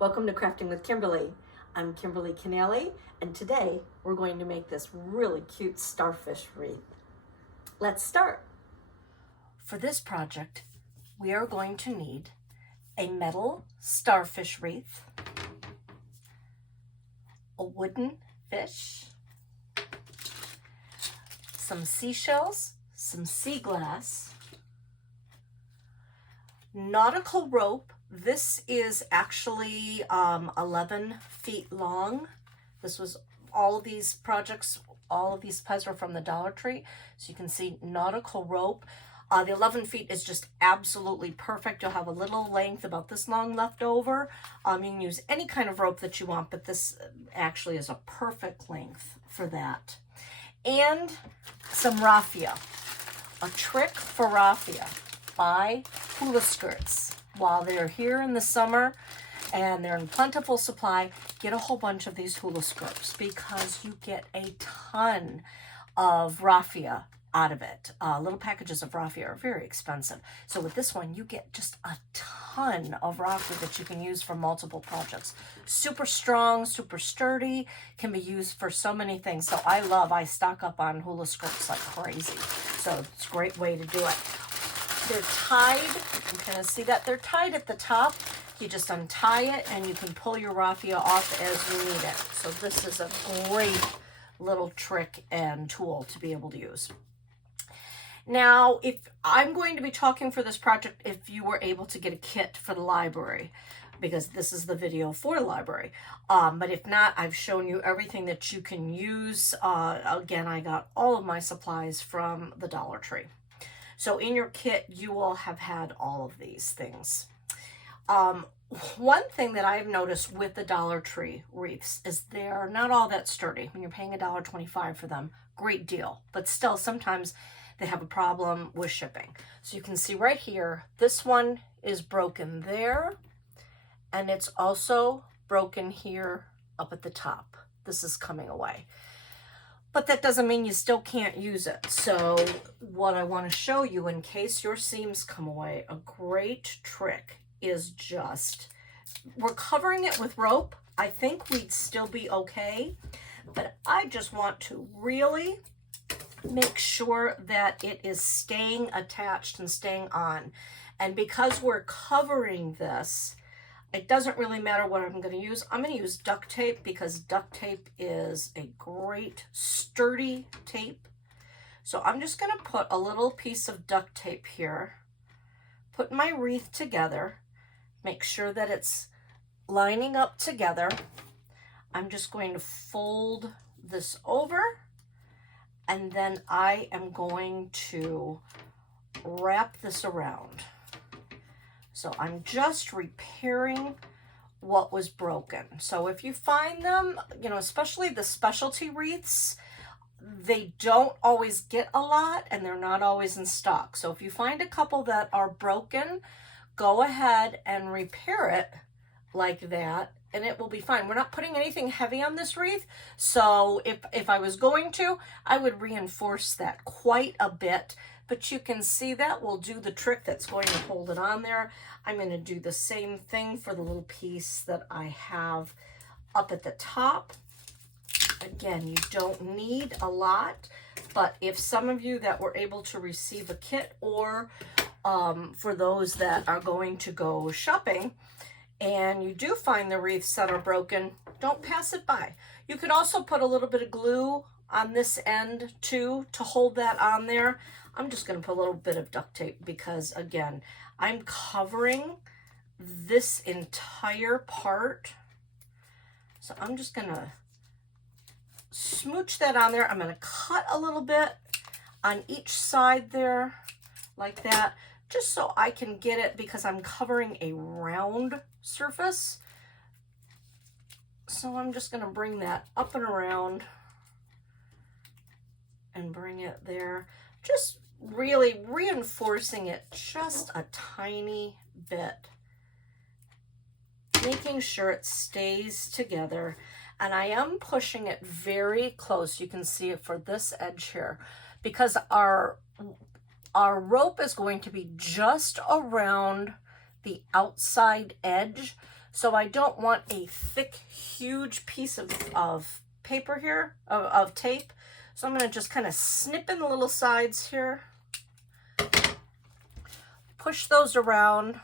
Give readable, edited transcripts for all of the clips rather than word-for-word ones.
Welcome to Crafting with Kimberly. I'm Kimberly Kennelly, and today we're going to make this really cute starfish wreath. Let's start. For this project, we are going to need a metal starfish wreath, a wooden fish, some seashells, some sea glass, nautical rope. This is actually 11 feet long. This was all of these projects, all of these supplies were from the Dollar Tree. So you can see nautical rope. The 11 feet is just absolutely perfect. You'll have a little length about this long left over. You can use any kind of rope that you want, but this actually is a perfect length for that. And some raffia. A trick for raffia. Buy hula skirts. While they're here in the summer and they're in plentiful supply, get a whole bunch of these hula skirts because you get a ton of raffia out of it. Little packages of raffia are very expensive. So with this one, you get just a ton of raffia that you can use for multiple projects. Super strong, super sturdy, can be used for so many things. So I stock up on hula skirts like crazy. So it's a great way to do it. They're tied. You can see that they're tied at the top. You just untie it and you can pull your raffia off as you need it. So this is a great little trick and tool to be able to use. Now, if I'm going to be talking for this project, if you were able to get a kit for the library, because this is the video for the library. But if not, I've shown you everything that you can use. Again, I got all of my supplies from the Dollar Tree. So in your kit, you will have had all of these things. One thing that I've noticed with the Dollar Tree wreaths is they're not all that sturdy. When you're paying $1.25 for them, great deal. But still, sometimes they have a problem with shipping. So you can see right here, this one is broken there. And it's also broken here up at the top. This is coming away. But that doesn't mean you still can't use it. So what I want to show you, in case your seams come away, a great trick is just, we're covering it with rope. I think we'd still be okay, but I just want to really make sure that it is staying attached and staying on. And because we're covering this, it doesn't really matter what I'm going to use. I'm going to use duct tape because duct tape is a great sturdy tape. So I'm just going to put a little piece of duct tape here, put my wreath together, make sure that it's lining up together. I'm just going to fold this over, and then I am going to wrap this around. So I'm just repairing what was broken. So if you find them, especially the specialty wreaths, they don't always get a lot and they're not always in stock. So if you find a couple that are broken, go ahead and repair it like that and it will be fine. We're not putting anything heavy on this wreath. So if I was going to, I would reinforce that quite a bit. But you can see that will do the trick that's going to hold it on there. I'm going to do the same thing for the little piece that I have up at the top. Again, you don't need a lot, but if some of you that were able to receive a kit, or for those that are going to go shopping, and you do find the wreaths that are broken, don't pass it by. You could also put a little bit of glue on this end too to hold that on there. I'm just going to put a little bit of duct tape because, again, I'm covering this entire part. So I'm just going to smooch that on there. I'm going to cut a little bit on each side there like that, just so I can get it because I'm covering a round surface. So I'm just going to bring that up and around and bring it there. Just really reinforcing it just a tiny bit, making sure it stays together. And I am pushing it very close. You can see it for this edge here because our rope is going to be just around the outside edge. So I don't want a thick, huge piece of paper here, of tape. So I'm going to just kind of snip in the little sides here. Push those around.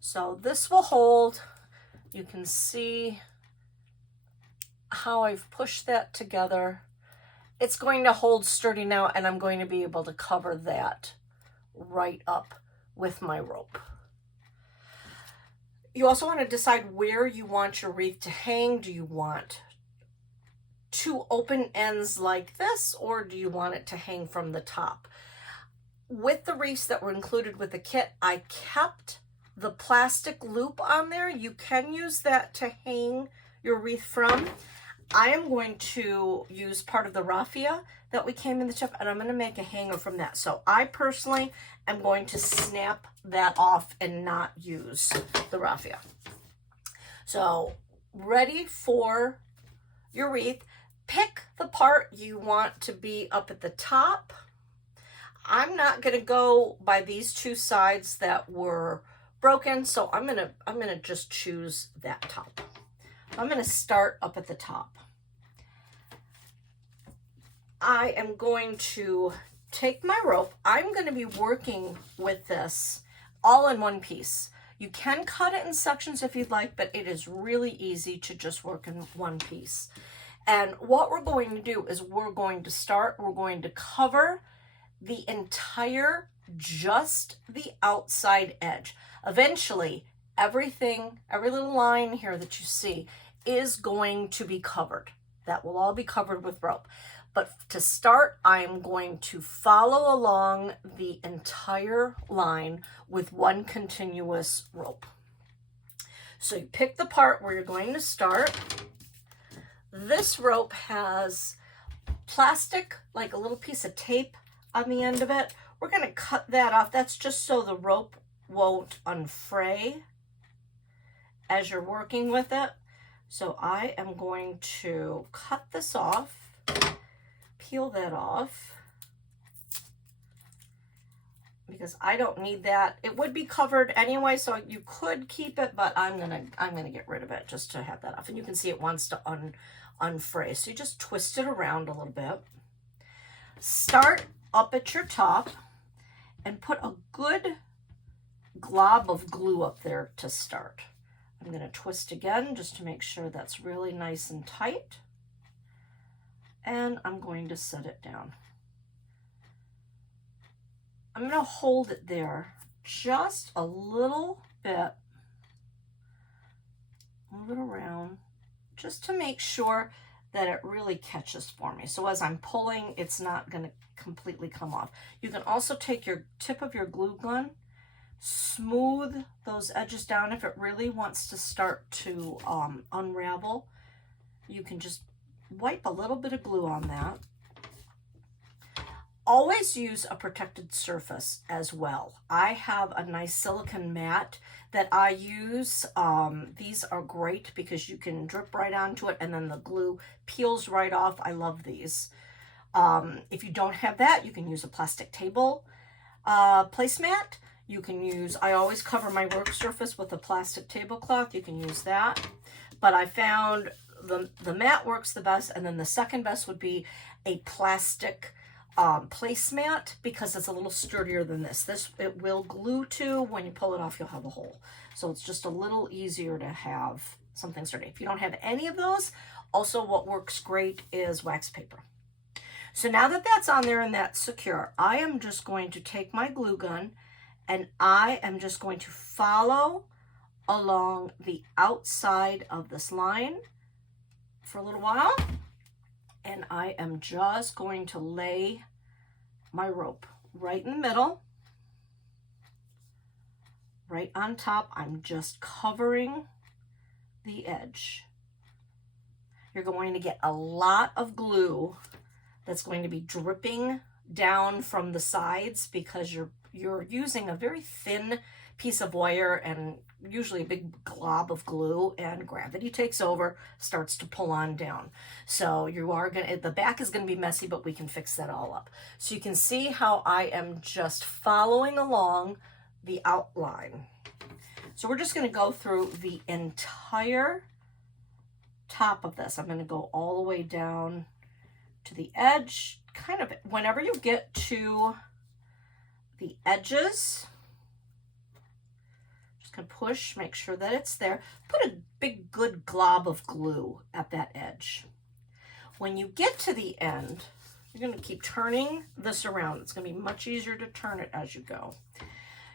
So this will hold. You can see how I've pushed that together. It's going to hold sturdy now, and I'm going to be able to cover that right up with my rope. You also want to decide where you want your wreath to hang. Do you want two open ends like this, or do you want it to hang from the top? With the wreaths that were included with the kit, I kept the plastic loop on there. You can use that to hang your wreath from. I am going to use part of the raffia that we came in the tip, and I'm going to make a hanger from that. So I personally am going to snap that off and not use the raffia. So ready for your wreath. Pick the part you want to be up at the top. I'm not going to go by these two sides that were broken, so I'm gonna just choose that top. I'm going to start up at the top. I am going to take my rope. I'm going to be working with this all in one piece. You can cut it in sections if you'd like, but it is really easy to just work in one piece. And what we're going to do is we're going to cover the entire, just the outside edge. Eventually, everything, every little line here that you see is going to be covered. That will all be covered with rope. But to start, I'm going to follow along the entire line with one continuous rope. So you pick the part where you're going to start. This rope has plastic, like a little piece of tape on the end of it. We're going to cut that off. That's just so the rope won't unfray as you're working with it. So I am going to cut this off, peel that off, because I don't need that. It would be covered anyway, so you could keep it, but I'm gonna get rid of it just to have that off. And you can see it wants to unfray. So you just twist it around a little bit. Start up at your top and put a good glob of glue up there to start. I'm going to twist again just to make sure that's really nice and tight. And I'm going to set it down. I'm going to hold it there just a little bit, move it around, just to make sure that it really catches for me. So as I'm pulling, it's not going to completely come off. You can also take your tip of your glue gun, smooth those edges down. If it really wants to start to unravel, you can just wipe a little bit of glue on that. Always use a protected surface as well. I have a nice silicone mat that I use. These are great because you can drip right onto it and then the glue peels right off. I love these. If you don't have that, you can use a plastic table placemat. You can use, I always cover my work surface with a plastic tablecloth. You can use that. But I found the mat works the best, and then the second best would be a plastic placemat because it's a little sturdier than this. It will glue to. When you pull it off, you'll have a hole. So it's just a little easier to have something sturdy. If you don't have any of those, also what works great is wax paper. So now that that's on there and that's secure, I am just going to take my glue gun and I am just going to follow along the outside of this line for a little while. And I am just going to lay my rope right in the middle, right on top. I'm just covering the edge. You're going to get a lot of glue that's going to be dripping down from the sides because you're using a very thin piece of wire and usually a big glob of glue, and gravity takes over, starts to pull on down. So the back is going to be messy, but we can fix that all up. So you can see how I am just following along the outline. So we're just going to go through the entire top of this. I'm going to go all the way down to the edge. Kind of whenever you get to the edges, just going to push, make sure that it's there. Put a big good glob of glue at that edge. When you get to the end, you're going to keep turning this around. It's going to be much easier to turn it as you go.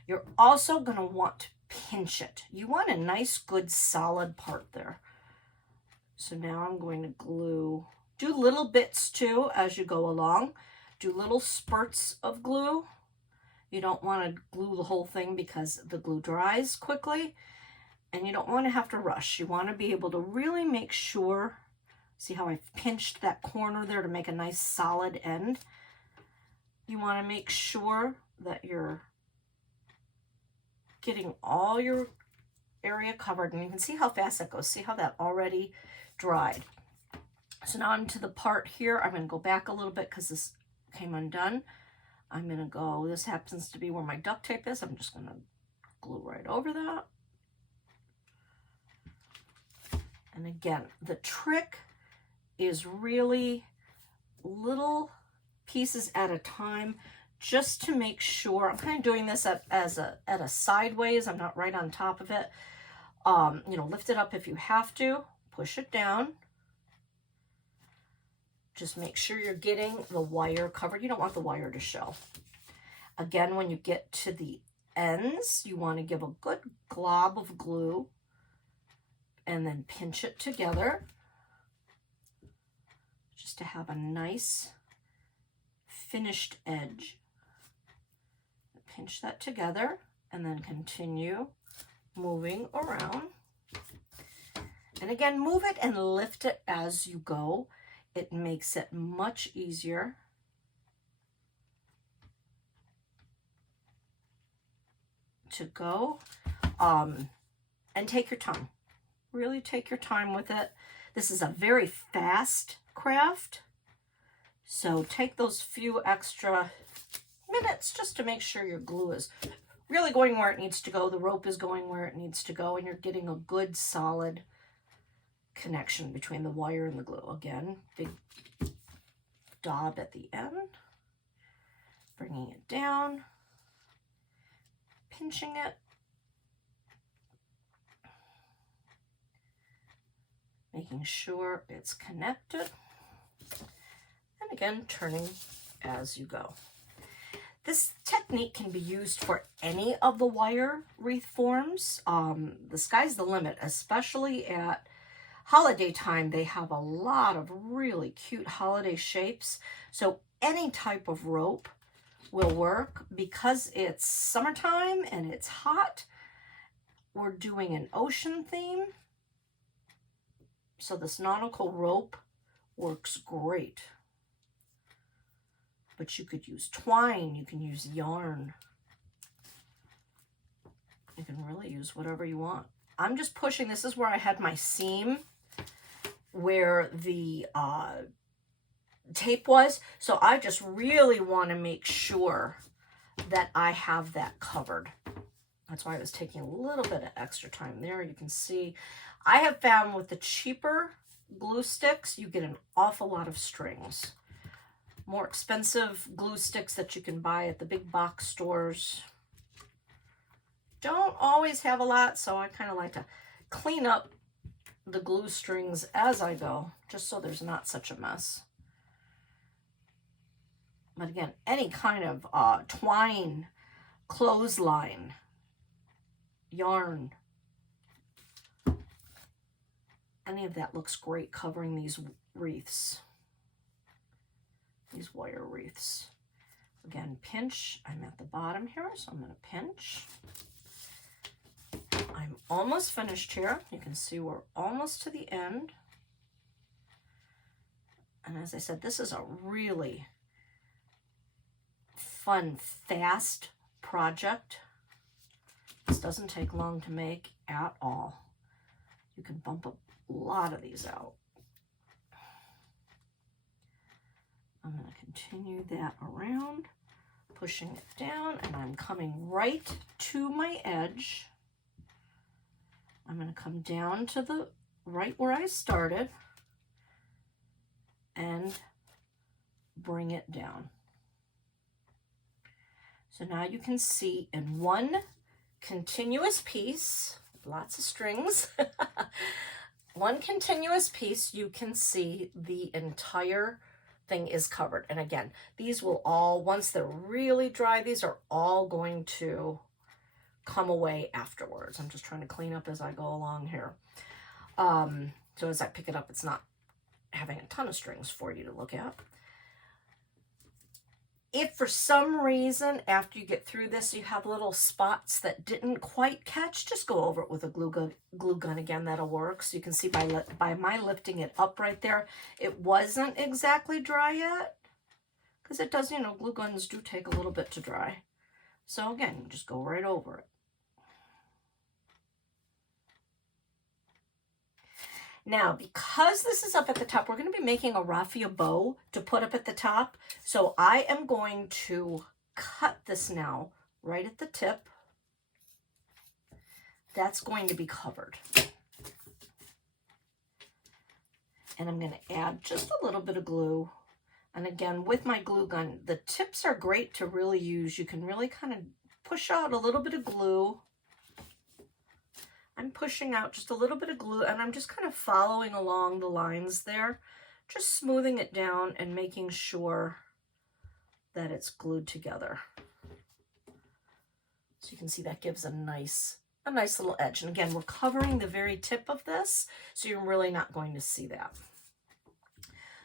You're also going to want to pinch it. You want a nice, good, solid part there. So now I'm going to glue. Do little bits too as you go along. Do little spurts of glue. You don't want to glue the whole thing because the glue dries quickly. And you don't want to have to rush. You want to be able to really make sure. See how I've pinched that corner there to make a nice solid end? You want to make sure that you're getting all your area covered. And you can see how fast that goes. See how that already dried. So now I'm to the part here. I'm going to go back a little bit because this came undone. I'm going to go, this happens to be where my duct tape is. I'm just going to glue right over that. And again, the trick is really little pieces at a time, just to make sure. I'm kind of doing this at a sideways. I'm not right on top of it. You know, lift it up if you have to. Push it down. Just make sure you're getting the wire covered. You don't want the wire to show. Again, when you get to the ends, you want to give a good glob of glue and then pinch it together just to have a nice finished edge. Pinch that together and then continue moving around. And again, move it and lift it as you go. It makes it much easier. To go. And take your time. Really take your time with it. This is a very fast craft. So take those few extra minutes just to make sure your glue is really going where it needs to go. The rope is going where it needs to go. And you're getting a good solid connection between the wire and the glue. Again, big daub at the end. Bringing it down. Pinching it. Making sure it's connected. And again, turning as you go. This technique can be used for any of the wire wreath forms. The sky's the limit, especially at holiday time. They have a lot of really cute holiday shapes. So any type of rope will work. Because it's summertime and it's hot, we're doing an ocean theme. So this nautical rope works great. But you could use twine, you can use yarn. You can really use whatever you want. I'm just pushing, this is where I had my seam, where the tape was. So I just really want to make sure that I have that covered. That's why I was taking a little bit of extra time there. You can see, I have found with the cheaper glue sticks, you get an awful lot of strings. More expensive glue sticks that you can buy at the big box stores don't always have a lot, so I kind of like to clean up the glue strings as I go, just so there's not such a mess. But again, any kind of twine, clothesline, yarn, any of that looks great covering these wreaths, these wire wreaths. Again, pinch. I'm at the bottom here, so I'm going to pinch. I'm almost finished here. You can see we're almost to the end. And as I said, this is a really fun, fast project. This doesn't take long to make at all. You can bump a lot of these out. I'm going to continue that around, pushing it down, and I'm coming right to my edge. I'm going to come down to the right where I started and bring it down. So now you can see in one continuous piece, lots of strings, one continuous piece, you can see the entire thing is covered. And again, these will all, once they're really dry, these are all going to come away afterwards. I'm just trying to clean up as I go along here. So as I pick it up, it's not having a ton of strings for you to look at. If for some reason, after you get through this, you have little spots that didn't quite catch, just go over it with a glue gun again. That'll work. So you can see by my lifting it up right there, it wasn't exactly dry yet. Because it does, you know, glue guns do take a little bit to dry. So again, you just go right over it. Now, because this is up at the top, we're going to be making a raffia bow to put up at the top. So I am going to cut this now right at the tip. That's going to be covered. And I'm going to add just a little bit of glue. And again, with my glue gun, the tips are great to really use. You can really kind of push out a little bit of glue. I'm pushing out just a little bit of glue, and I'm just kind of following along the lines there, just smoothing it down and making sure that it's glued together. So you can see that gives a nice little edge. And again, we're covering the very tip of this, so you're really not going to see that.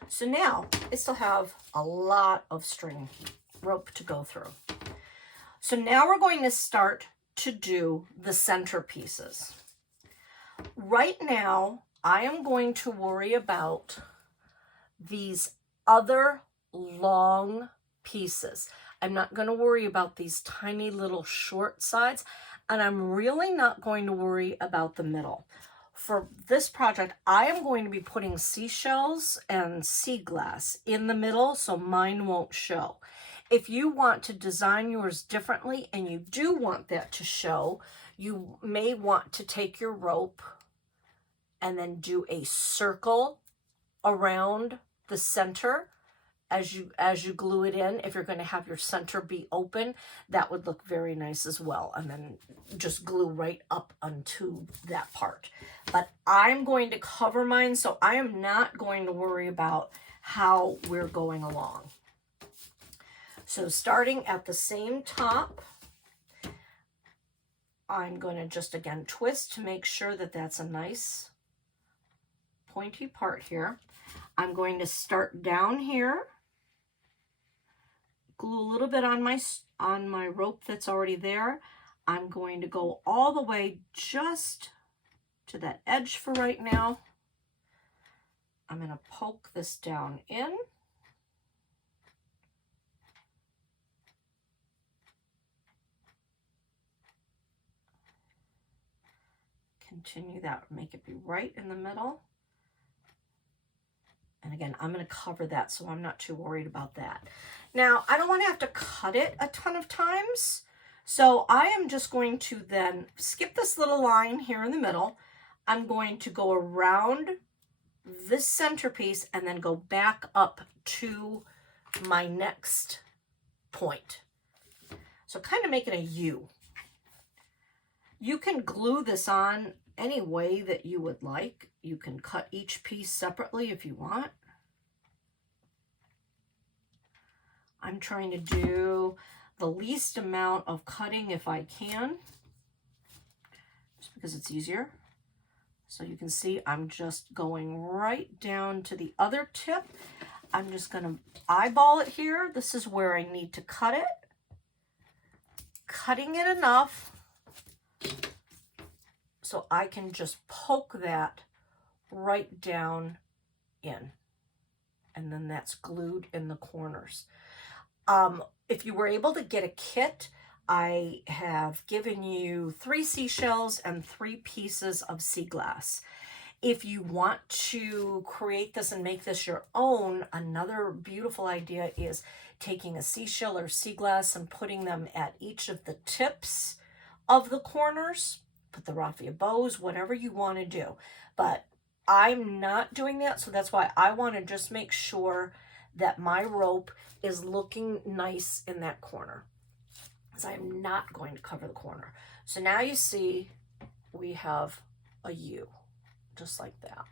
So now I still have a lot of string rope to go through. So now we're going to start to do the center pieces. Right now, I am going to worry about these other long pieces. I'm not going to worry about these tiny little short sides, and I'm really not going to worry about the middle. For this project, I am going to be putting seashells and sea glass in the middle, so mine won't show. If you want to design yours differently and you do want that to show, you may want to take your rope and then do a circle around the center as you glue it in. If you're going to have your center be open, that would look very nice as well. And then just glue right up onto that part. But I'm going to cover mine, so I am not going to worry about how we're going along. So starting at the same top, I'm going to just again twist to make sure that that's a nice pointy part here. I'm going to start down here, glue a little bit on my rope that's already there. I'm going to go all the way just to that edge for right now. I'm going to poke this down in. Continue that, make it be right in the middle. And again, I'm going to cover that, so I'm not too worried about that. Now, I don't want to have to cut it a ton of times, so I am just going to then skip this little line here in the middle. I'm going to go around this centerpiece and then go back up to my next point. So kind of make it a U. You can glue this on any way that you would like. You can cut each piece separately if you want. I'm trying to do the least amount of cutting if I can, just because it's easier. So you can see I'm just going right down to the other tip. I'm just going to eyeball it here. This is where I need to cut it. Cutting it enough so I can just poke that right down in. And then that's glued in the corners. If you were able to get a kit, I have given you 3 seashells and 3 pieces of sea glass. If you want to create this and make this your own, another beautiful idea is taking a seashell or sea glass and putting them at each of the tips of the corners put the raffia bows, whatever you want to do. But I'm not doing that, so that's why I want to just make sure that my rope is looking nice in that corner, because I'm not going to cover the corner. So now you see we have a U, just like that.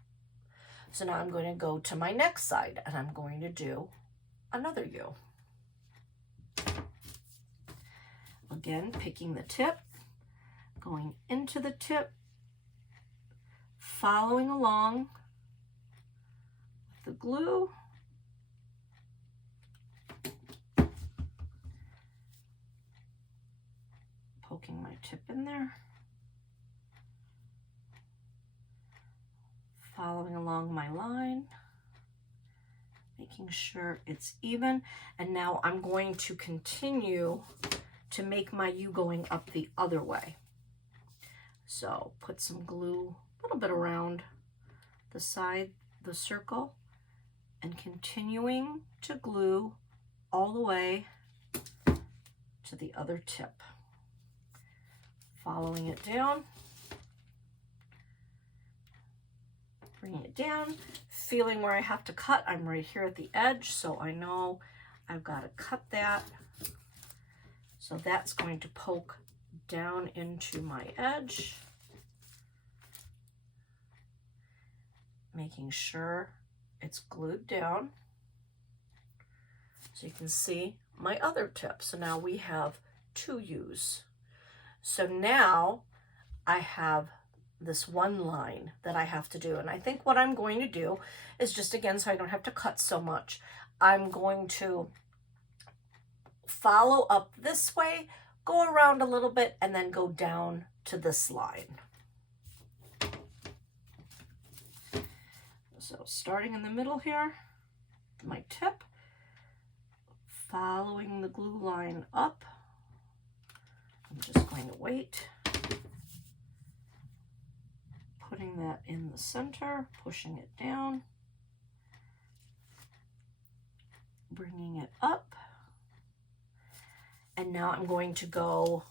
So now I'm going to go to my next side and I'm going to do another U. Again, picking the tip, going into the tip, following along with the glue, poking my tip in there, following along my line, making sure it's even. And now I'm going to continue to make my U going up the other way. So put some glue a little bit around the side, the circle, and continuing to glue all the way to the other tip. Following it down, bringing it down, feeling where I have to cut. I'm right here at the edge, so I know I've got to cut that. So that's going to poke down into my edge, making sure it's glued down. So you can see my other tip. So now we have 2 U's. So now I have this one line that I have to do. And I think what I'm going to do is just, again, so I don't have to cut so much, I'm going to follow up this way, go around a little bit, and then go down to this line. So starting in the middle here, my tip, following the glue line up. I'm just going to wait, putting that in the center, pushing it down, bringing it up. And now I'm going to go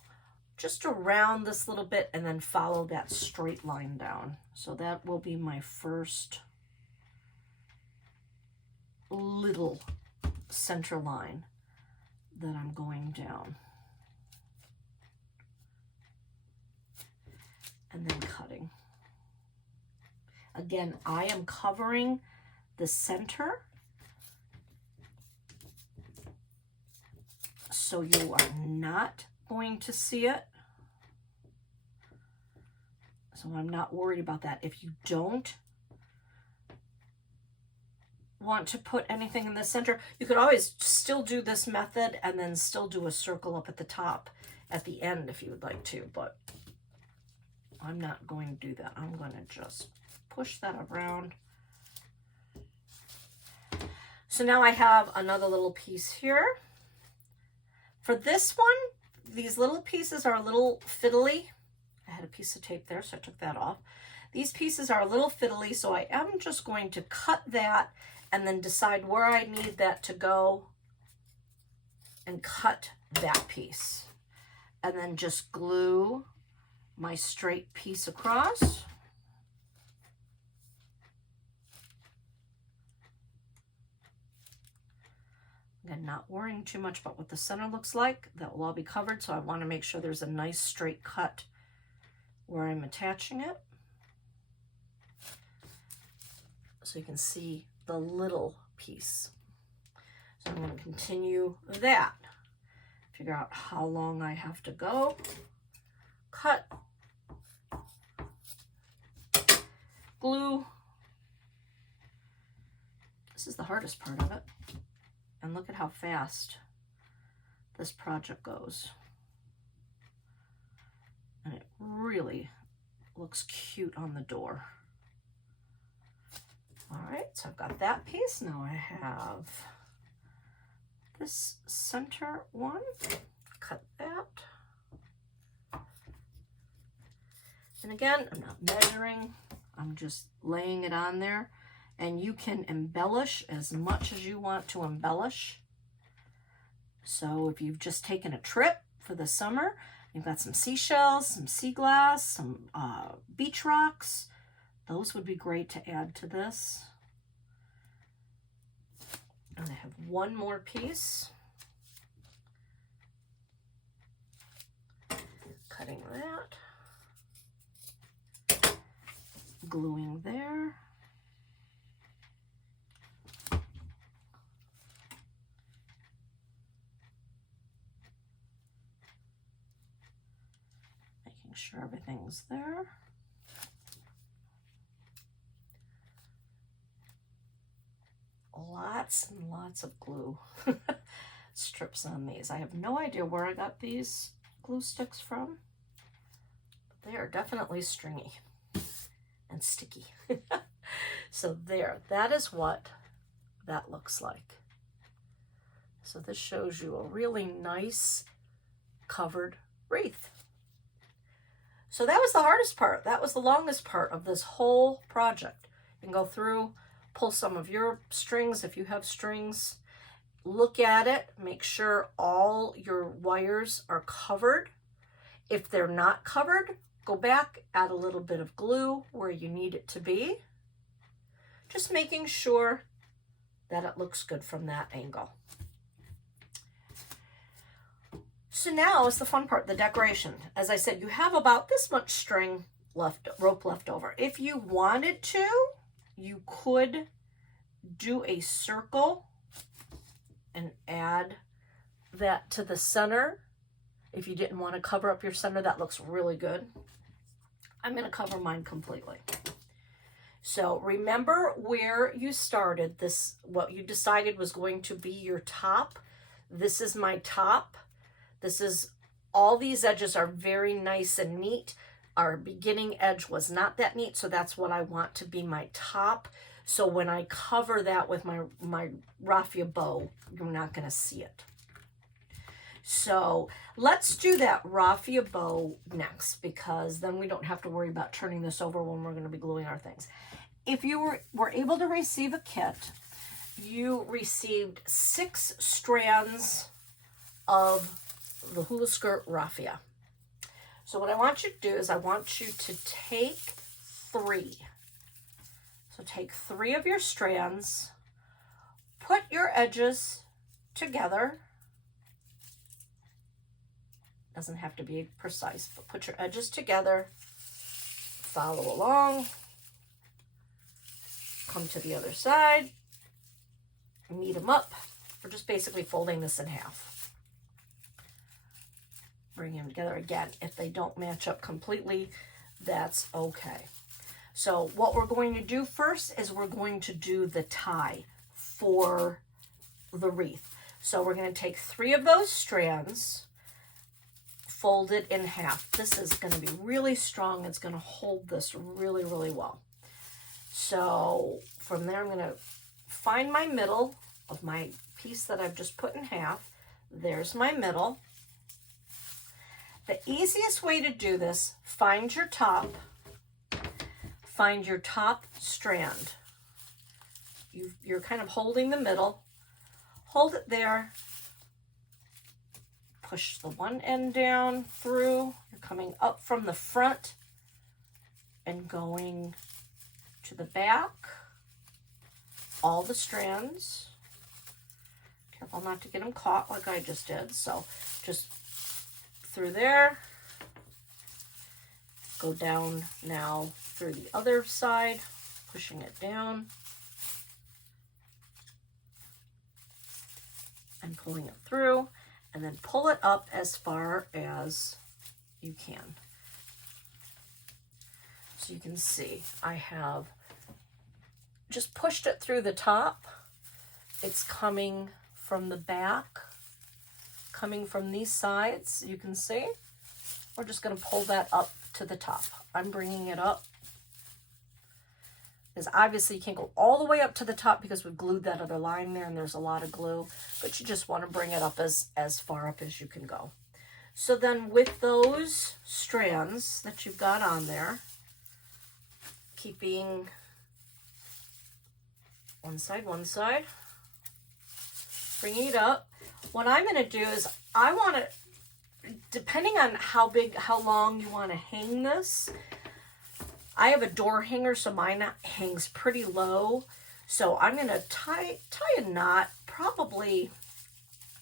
just around this little bit and then follow that straight line down. So that will be my first little center line that I'm going down. And then cutting. Again, I am covering the center so you are not going to see it. So I'm not worried about that. If you don't want to put anything in the center, you could always still do this method and then still do a circle up at the top at the end if you would like to, but I'm not going to do that. I'm going to just push that around. So now I have another little piece here. For this one, these little pieces are a little fiddly. I had a piece of tape there, so I took that off. These pieces are a little fiddly, so I am just going to cut that and then decide where I need that to go and cut that piece. And then just glue my straight piece across. Again, not worrying too much about what the center looks like. That will all be covered, so I want to make sure there's a nice straight cut where I'm attaching it. So you can see the little piece. So I'm going to continue that. Figure out how long I have to go. Cut. Glue. This is the hardest part of it. And look at how fast this project goes. And it really looks cute on the door. All right, so I've got that piece. Now I have this center one. Cut that. And again, I'm not measuring. I'm just laying it on there. And you can embellish as much as you want to embellish. So if you've just taken a trip for the summer, You've got some seashells, some sea glass, some beach rocks. Those would be great to add to this. And I have one more piece. Cutting that. Gluing there. Making sure everything's there. Lots and lots of glue strips on these. I have no idea where I got these glue sticks from, but they are definitely stringy and sticky. So there, that is what that looks like. So this shows you a really nice covered wreath. So that was the hardest part. That was the longest part of this whole project. You can go through, pull some of your strings if you have strings, look at it, make sure all your wires are covered. If they're not covered, go back, add a little bit of glue where you need it to be. Just making sure that it looks good from that angle. So now is the fun part, the decoration. As I said, you have about this much rope left over. If you wanted to, you could do a circle and add that to the center. If you didn't want to cover up your center, that looks really good. I'm going to cover mine completely. So remember where you started this, what you decided was going to be your top. This is my top. This is, all these edges are very nice and neat. Our beginning edge was not that neat, so that's what I want to be my top. So when I cover that with my raffia bow, you're not going to see it. So let's do that raffia bow next, because then we don't have to worry about turning this over when we're going to be gluing our things. If you were able to receive a kit, you received 6 strands of the hula skirt raffia. So what I want you to do is I want you to take 3. So take 3 of your strands, put your edges together. Doesn't have to be precise, but put your edges together, follow along, come to the other side, meet them up. We're just basically folding this in half. Bring them together again. If they don't match up completely, that's okay. So what we're going to do first is we're going to do the tie for the wreath. So we're going to take 3 of those strands, fold it in half. This is going to be really strong. It's going to hold this really, really well. So from there, I'm going to find my middle of my piece that I've just put in half. There's my middle. The easiest way to do this, find your top strand. You're kind of holding the middle. Hold it there. Push the one end down through. You're coming up from the front and going to the back. All the strands. Careful not to get them caught like I just did. So just through there, go down now through the other side, pushing it down and pulling it through, and then pull it up as far as you can. So you can see I have just pushed it through the top. It's coming from the back, coming from these sides, you can see. We're just going to pull that up to the top. I'm bringing it up, because obviously you can't go all the way up to the top because we glued that other line there and there's a lot of glue, but you just want to bring it up as far up as you can go. So then with those strands that you've got on there, keeping one side, bringing it up, what I'm going to do is I want to depending on how long you want to hang this. I have a door hanger, so mine hangs pretty low. So I'm going to tie a knot probably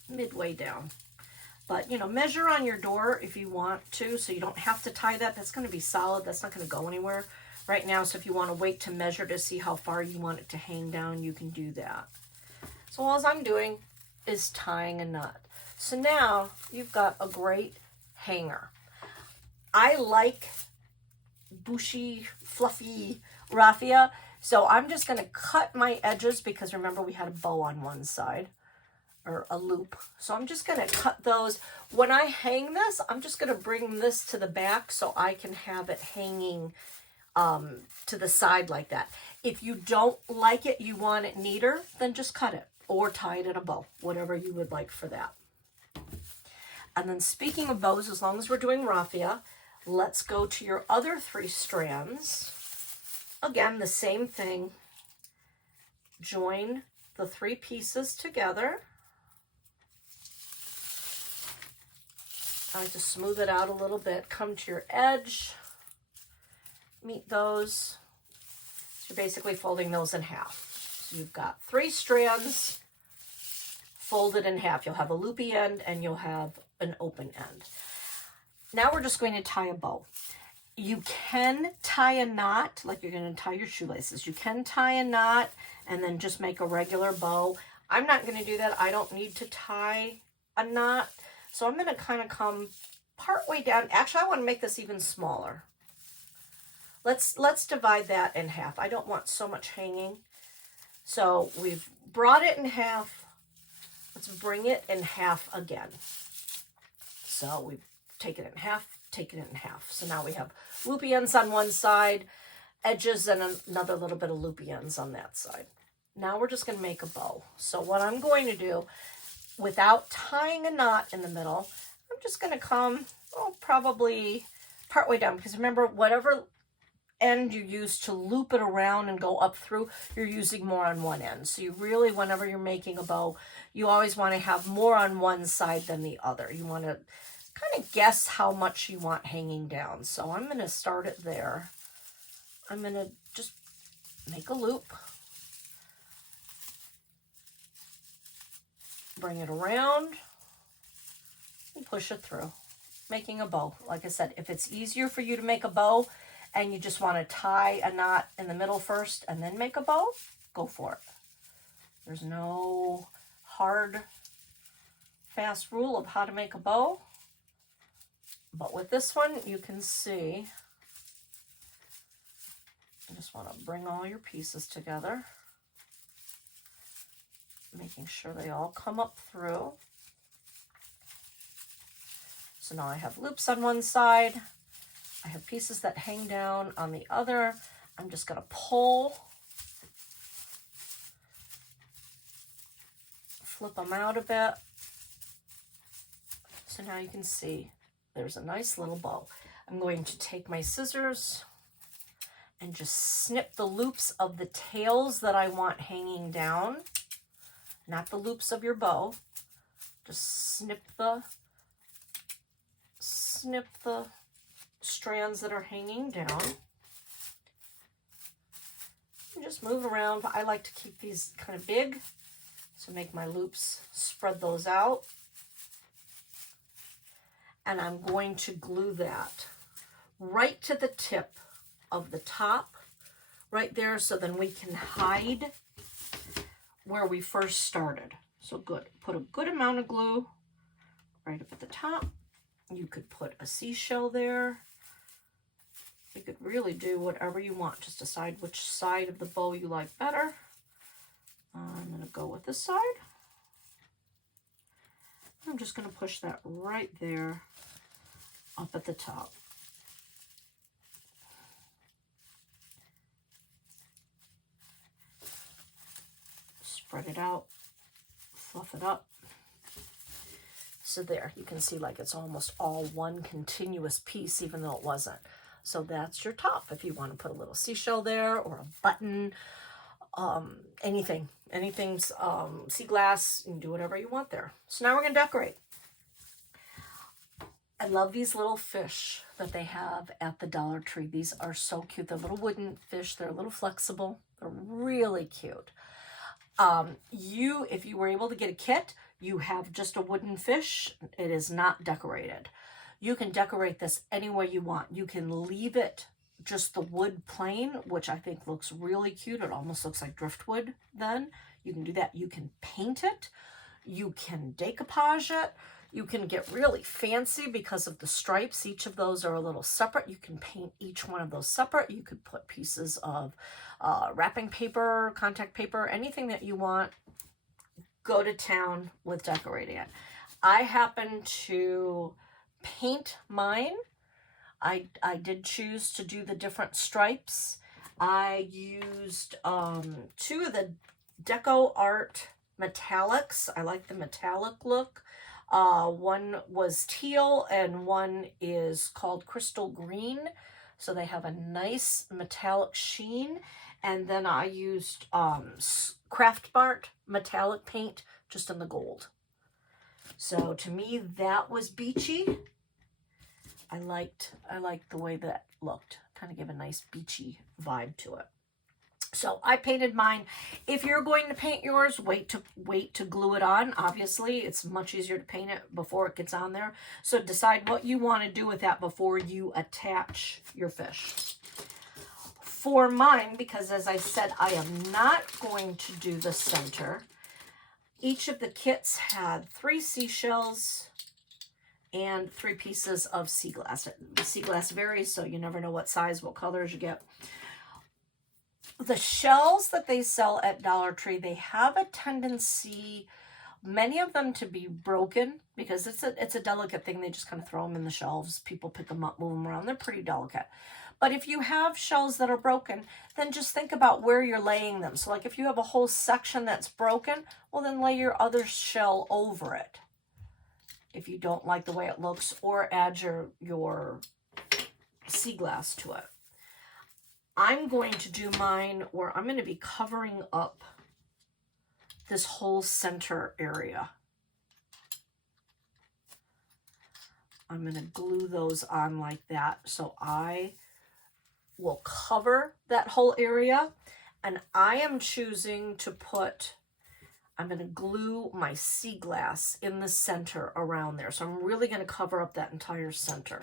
midway down. But, you know, measure on your door if you want to, so you don't have to tie that. That's going to be solid. That's not going to go anywhere right now. So if you want to wait to measure to see how far you want it to hang down, you can do that. So all I'm doing is tying a knot. So now you've got a great hanger. I like bushy, fluffy raffia. So I'm just going to cut my edges because remember we had a bow on one side, or a loop. So I'm just going to cut those. When I hang this, I'm just going to bring this to the back so I can have it hanging to the side like that. If you don't like it, you want it neater, then just cut it or tie it in a bow, whatever you would like for that. And then speaking of bows, as long as we're doing raffia, let's go to your other 3 strands. Again, the same thing. Join the 3 pieces together. I like to smooth it out a little bit. Come to your edge. Meet those. So you're basically folding those in half. So you've got 3 strands folded in half. You'll have a loopy end and you'll have an open end. Now we're just going to tie a bow. You can tie a knot like you're going to tie your shoelaces. You can tie a knot and then just make a regular bow. I'm not going to do that. I don't need to tie a knot. So I'm going to kind of come part way down. Actually, I want to make this even smaller. Let's divide that in half. I don't want so much hanging. So we've brought it in half. Let's bring it in half again. So we've taken it in half, taken it in half. So now we have loopy ends on one side, edges, and another little bit of loopy ends on that side. Now we're just going to make a bow. So what I'm going to do, without tying a knot in the middle, I'm just going to come, probably partway down. Because remember, whatever end you use to loop it around and go up through, you're using more on one end. So you really, whenever you're making a bow, you always want to have more on one side than the other. You want to kind of guess how much you want hanging down. So I'm going to start it there. I'm going to just make a loop. Bring it around and push it through, making a bow. Like I said, if it's easier for you to make a bow and you just want to tie a knot in the middle first and then make a bow, go for it. There's no hard, fast rule of how to make a bow. But with this one, you can see, you just want to bring all your pieces together, making sure they all come up through. So now I have loops on one side. I have pieces that hang down on the other. I'm just going to pull, flip them out a bit. So now you can see there's a nice little bow. I'm going to take my scissors and just snip the loops of the tails that I want hanging down, not the loops of your bow. Just snip the strands that are hanging down. And just move around. I like to keep these kind of big, so make my loops, spread those out. And I'm going to glue that right to the tip of the top, right there, so then we can hide where we first started. So good. Put a good amount of glue right up at the top. You could put a seashell there. You could really do whatever you want. Just decide which side of the bow you like better. I'm going to go with this side. I'm just going to push that right there up at the top. Spread it out, fluff it up. So there, you can see like it's almost all one continuous piece, even though it wasn't. So that's your top. If you want to put a little seashell there or a button, anything's sea glass, you can do whatever you want there. So now we're going to decorate. I love these little fish that they have at the Dollar Tree. These are so cute. They're little wooden fish. They're a little flexible. They're really cute. If you were able to get a kit, you have just a wooden fish. It is not decorated. You can decorate this any way you want. You can leave it just the wood plain, which I think looks really cute. It almost looks like driftwood then. You can do that. You can paint it. You can decoupage it. You can get really fancy because of the stripes. Each of those are a little separate. You can paint each one of those separate. You could put pieces of wrapping paper, contact paper, anything that you want. Go to town with decorating it. I happen to paint mine. I did choose to do the different stripes. I used 2 of the Deco Art metallics. I like the metallic look. One was teal and one is called crystal green. So they have a nice metallic sheen. And then I used Craft Mart metallic paint just in the gold. So to me, that was beachy. I liked the way that looked. Kind of give a nice beachy vibe to it. So I painted mine. If you're going to paint yours, wait to glue it on. Obviously, it's much easier to paint it before it gets on there. So decide what you want to do with that before you attach your fish. For mine, because as I said, I am not going to do the center. Each of the kits had 3 seashells and 3 pieces of sea glass. The sea glass varies, so you never know what size, what colors you get. The shells that they sell at Dollar Tree, they have a tendency, many of them, to be broken because it's a delicate thing. They just kind of throw them in the shelves. People pick them up, move them around. They're pretty delicate. But if you have shells that are broken, then just think about where you're laying them. So like if you have a whole section that's broken, well then lay your other shell over it if you don't like the way it looks, or add your sea glass to it. I'm going to do mine where I'm going to be covering up this whole center area. I'm going to glue those on like that. So I will cover that whole area, and I am choosing to I'm going to glue my sea glass in the center around there. So I'm really going to cover up that entire center.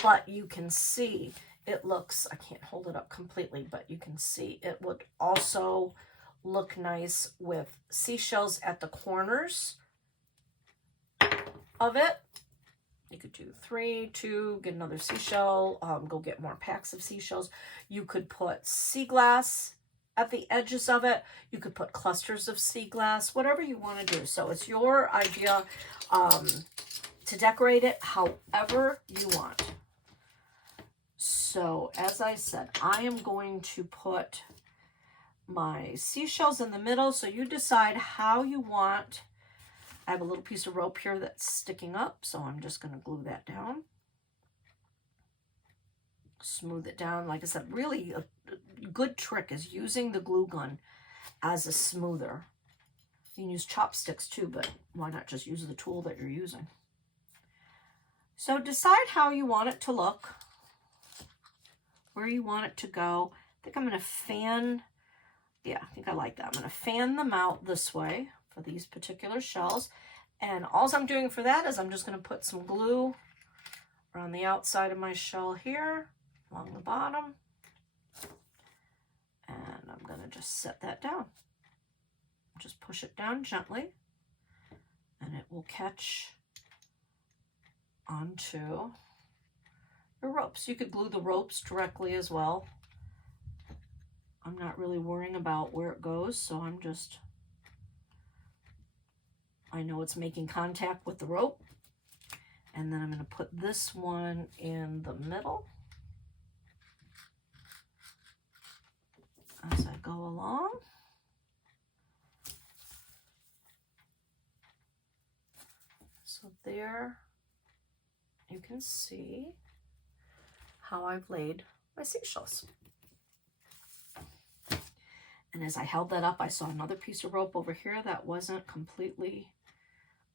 But you can see it looks, I can't hold it up completely, but you can see it would also look nice with seashells at the corners of it. You could do 3, 2, get another seashell, go get more packs of seashells. You could put sea glass at the edges of it. You could put clusters of sea glass, whatever you want to do. So it's your idea to decorate it however you want. So as I said, I am going to put my seashells in the middle. So you decide how you want. I have a little piece of rope here that's sticking up, so I'm just going to glue that down. Smooth it down. Like I said, really a good trick is using the glue gun as a smoother. You can use chopsticks too, but why not just use the tool that you're using? So decide how you want it to look, where you want it to go. I think I'm going to fan, yeah, I think I like that. I'm going to fan them out this way for these particular shells. And all I'm doing for that is I'm just going to put some glue around the outside of my shell here, along the bottom. And I'm going to just set that down. Just push it down gently, and it will catch onto your ropes. You could glue the ropes directly as well. I'm not really worrying about where it goes, so I know it's making contact with the rope. And then I'm going to put this one in the middle as I go along. So there you can see how I've laid my seashells. And as I held that up, I saw another piece of rope over here that wasn't completely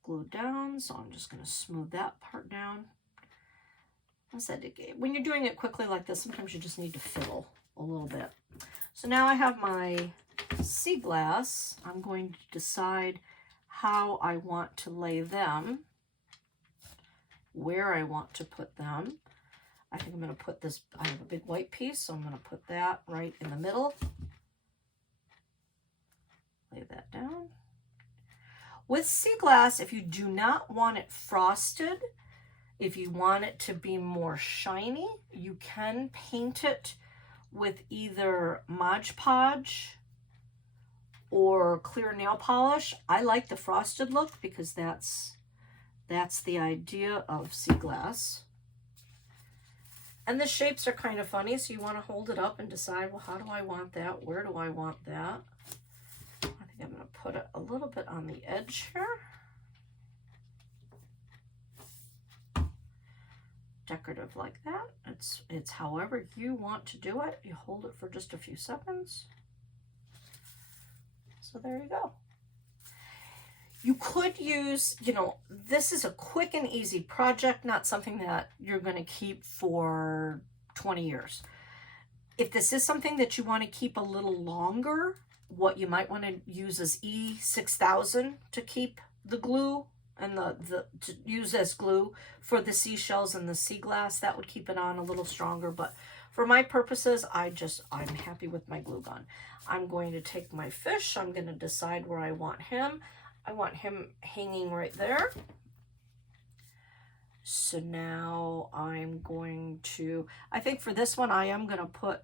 glued down. So I'm just going to smooth that part down. I said, when you're doing it quickly like this, sometimes you just need to fiddle a little bit. So now I have my sea glass. I'm going to decide how I want to lay them, where I want to put them. I think I'm going to put this, I have a big white piece, so I'm going to put that right in the middle. Lay that down. With sea glass, if you do not want it frosted, if you want it to be more shiny, you can paint it with either Mod Podge or clear nail polish. I like the frosted look because that's the idea of sea glass. And the shapes are kind of funny, so you want to hold it up and decide, well, how do I want that? Where do I want that? I think I'm going to put it a little bit on the edge here. Decorative like that. It's however you want to do it. You hold it for just a few seconds. So there you go. You could use, you know, this is a quick and easy project, not something that you're going to keep for 20 years. If this is something that you want to keep a little longer, what you might want to use is E6000 to keep the glue and to use as glue for the seashells and the sea glass. That would keep it on a little stronger, but for my purposes, I'm happy with my glue gun. I'm going to take my fish. I'm going to decide where I want him. I want him hanging right there. So now I'm going to, I think for this one, I am going to put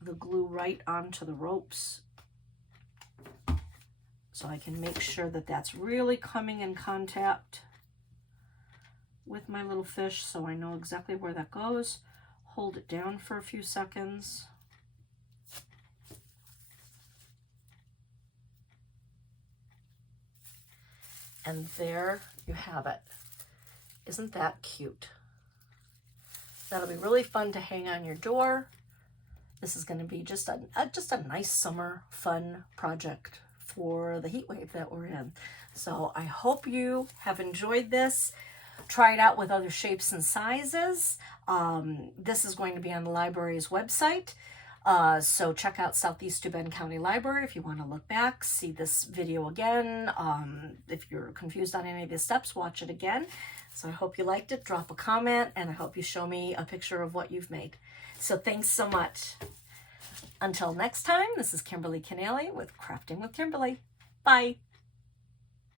the glue right onto the ropes so I can make sure that that's really coming in contact with my little fish so I know exactly where that goes. Hold it down for a few seconds. And there you have it. Isn't that cute? That'll be really fun to hang on your door. This is going to be just a nice summer fun project for the heat wave that we're in. So I hope you have enjoyed this. Try it out with other shapes and sizes. This is going to be on the library's website. So check out Southeast Bend County Library if you want to look back, see this video again. If you're confused on any of the steps, watch it again. So I hope you liked it. Drop a comment, and I hope you show me a picture of what you've made. So thanks so much. Until next time, this is Kimberly Canale with Crafting with Kimberly. Bye.